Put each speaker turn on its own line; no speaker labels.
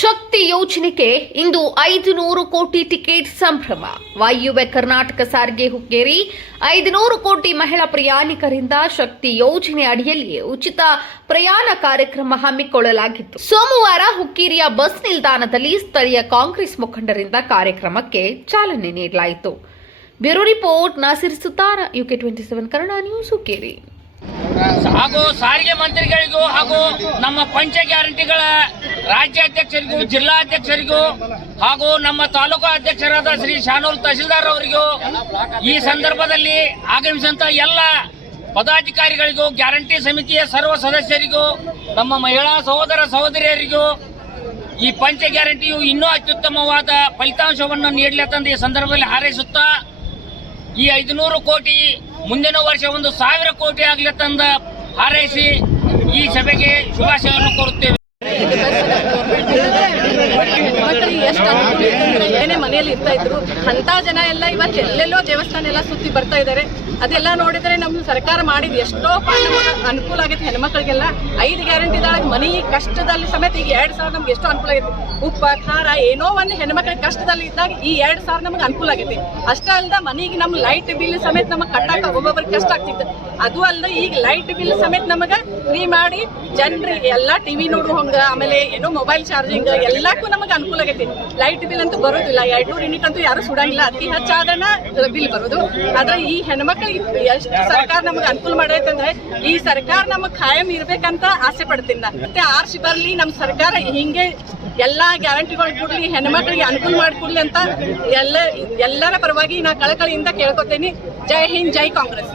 ಶಕ್ತಿ ಯೋಜನೆಗೆ ಇಂದು ಐದು ನೂರು ಕೋಟಿ ಟಿಕೆಟ್ ಸಂಭ್ರಮ ವಾಯುವೆ ಕರ್ನಾಟಕ ಸಾರಿಗೆ ಹುಕ್ಕೇರಿ ಐದು ನೂರು ಕೋಟಿ ಮಹಿಳಾ ಪ್ರಯಾಣಿಕರಿಂದ ಶಕ್ತಿ ಯೋಜನೆ ಅಡಿಯಲ್ಲಿ ಉಚಿತ ಪ್ರಯಾಣ ಕಾರ್ಯಕ್ರಮ ಹಮ್ಮಿಕೊಳ್ಳಲಾಗಿತ್ತು ಸೋಮವಾರ ಹುಕ್ಕೇರಿಯ ಬಸ್ ನಿಲ್ದಾಣದಲ್ಲಿ ಸ್ಥಳೀಯ ಕಾಂಗ್ರೆಸ್ ಮುಖಂಡರಿಂದ ಕಾರ್ಯಕ್ರಮಕ್ಕೆ ಚಾಲನೆ ನೀಡಲಾಯಿತು bureau report Nasir Sutara UK twenty seven Kannada news Hukkeri
ಹಾಗೂ ಸಾರಿಗೆ ಮಂತ್ರಿಗಳಿಗೂ ಹಾಗೂ ನಮ್ಮ ಪಂಚ ಗ್ಯಾರಂಟಿಗಳ ರಾಜ್ಯಾಧ್ಯಕ್ಷರಿಗೂ ಜಿಲ್ಲಾಧ್ಯಕ್ಷರಿಗೂ ಹಾಗೂ ನಮ್ಮ ತಾಲೂಕು ಅಧ್ಯಕ್ಷರಾದ ಶ್ರೀ ಶಾನೂಲ್ ತಹಶೀಲ್ದಾರ್ ಅವರಿಗೂ ಈ ಸಂದರ್ಭದಲ್ಲಿ ಆಗಮಿಸಿದಂಥ ಎಲ್ಲ ಪದಾಧಿಕಾರಿಗಳಿಗೂ ಗ್ಯಾರಂಟಿ ಸಮಿತಿಯ ಸರ್ವ ಸದಸ್ಯರಿಗೂ ನಮ್ಮ ಮಹಿಳಾ ಸಹೋದರ ಸಹೋದರಿಯರಿಗೂ ಈ ಪಂಚ ಗ್ಯಾರಂಟಿಯು ಇನ್ನೂ ಅತ್ಯುತ್ತಮವಾದ ಫಲಿತಾಂಶವನ್ನು ನೀಡಲತ್ತಂದು ಈ ಸಂದರ್ಭದಲ್ಲಿ ಹಾರೈಸುತ್ತಾ ಈ ಐದುನೂರು ಕೋಟಿ ಮುಂದಿನ ವರ್ಷ ಒಂದು ಸಾವಿರ ಕೋಟಿ ಆಗ್ಲತ್ತಂದ ಹಾರೈಸಿ ಈ ಸಭೆಗೆ ಶುಭಾಶಯವನ್ನು ಕೋರುತ್ತೇವೆ
ಮನೆಯಲ್ಲಿ ಇರ್ತಾ ಇದ್ರು ಅಂತ ಜನ ಎಲ್ಲ ಇವತ್ತು ಎಲ್ಲೆಲ್ಲೋ ದೇವಸ್ಥಾನ ಎಲ್ಲ ಸುತ್ತಿ ಬರ್ತಾ ಇದ್ದಾರೆ ಅದೆಲ್ಲ ನೋಡಿದ್ರೆ ನಮ್ಮ ಸರ್ಕಾರ ಮಾಡಿದ ಎಷ್ಟೋ ಅನುಕೂಲ ಆಗೈತೆ ಹೆಣ್ಮಕ್ಳಿಗೆಲ್ಲ ಐದು ಗ್ಯಾರಂಟಿದಾಗ ಮನಿ ಕಷ್ಟದಲ್ಲಿ ಸಮೇತ ಈಗ ಎರಡ್ ಸಾವಿರ ನಮ್ಗೆ ಎಷ್ಟೋ ಅನುಕೂಲ ಆಗೈತಿ ಉಪ್ಪ ಖಾರ ಏನೋ ಒಂದು ಹೆಣ್ಮಕ್ಳ ಕಷ್ಟದಲ್ಲಿ ಇದ್ದಾಗ ಈ ಎರಡ್ ಸಾವಿರ ನಮ್ಗೆ ಅನುಕೂಲ ಆಗೈತಿ ಅಷ್ಟೇ ಅಲ್ಲದ ಮನೆಗೆ ನಮ್ಮ ಲೈಟ್ ಬಿಲ್ ಸಮೇತ ನಮಗೆ ಕಟ್ಟಾಕ ಒಬ್ಬೊಬ್ಬರಿಗೆ ಕಷ್ಟ ಆಗ್ತಿತ್ತು ಅದು ಅಲ್ಲದೆ ಈಗ ಲೈಟ್ ಬಿಲ್ ಸಮೇತ ನಮಗೆ ಫ್ರೀ ಮಾಡಿ ಜನರಿಗೆ ಎಲ್ಲ ಟಿವಿ ನೋಡುವಂಗ ಆಮೇಲೆ ಏನೋ ಮೊಬೈಲ್ ಚಾರ್ಜಿಂಗ್ ಎಲ್ಲಕ್ಕೂ ನಮಗೆ ಅನುಕೂಲ ಆಗೈತಿ ಲೈಟ್ ಬಿಲ್ ಅಂತೂ ಬರೋದಿಲ್ಲ ಎರಡ್ನೂರು ಯೂನಿಟ್ ಅಂತೂ ಯಾರು ಸುಡಂಗಿಲ್ಲ ಅತಿ ಹೆಚ್ಚಾದನ ಬಿಲ್ ಬರೋದು ಆದ್ರೆ ಈ ಹೆಣ್ಮಕ್ಳಿಗೆ ಎಷ್ಟು ಸರ್ಕಾರ ನಮಗೆ ಅನುಕೂಲ ಮಾಡೈತಂದ್ರೆ ಈ ಸರ್ಕಾರ ನಮಗ್ ಖಾಯಂ ಇರ್ಬೇಕಂತ ಆಸೆ ಪಡ್ತೀನಿ ಮತ್ತೆ ಆರ್ಸಿ ಬರ್ಲಿ ನಮ್ ಸರ್ಕಾರ ಹಿಂಗೆ ಎಲ್ಲಾ ಗ್ಯಾರಂಟಿಗಳು ಕೊಡ್ಲಿ ಹೆಣ್ಮಕ್ಳಿಗೆ ಅನುಕೂಲ ಮಾಡ್ಕೊಡ್ಲಿ ಅಂತ ಎಲ್ಲ ಎಲ್ಲರ ಪರವಾಗಿ ನಾ ಕಳಕಳಿಯಿಂದ ಕೇಳ್ಕೊತೇನೆ ಜೈ ಹಿಂದ್ ಜೈ ಕಾಂಗ್ರೆಸ್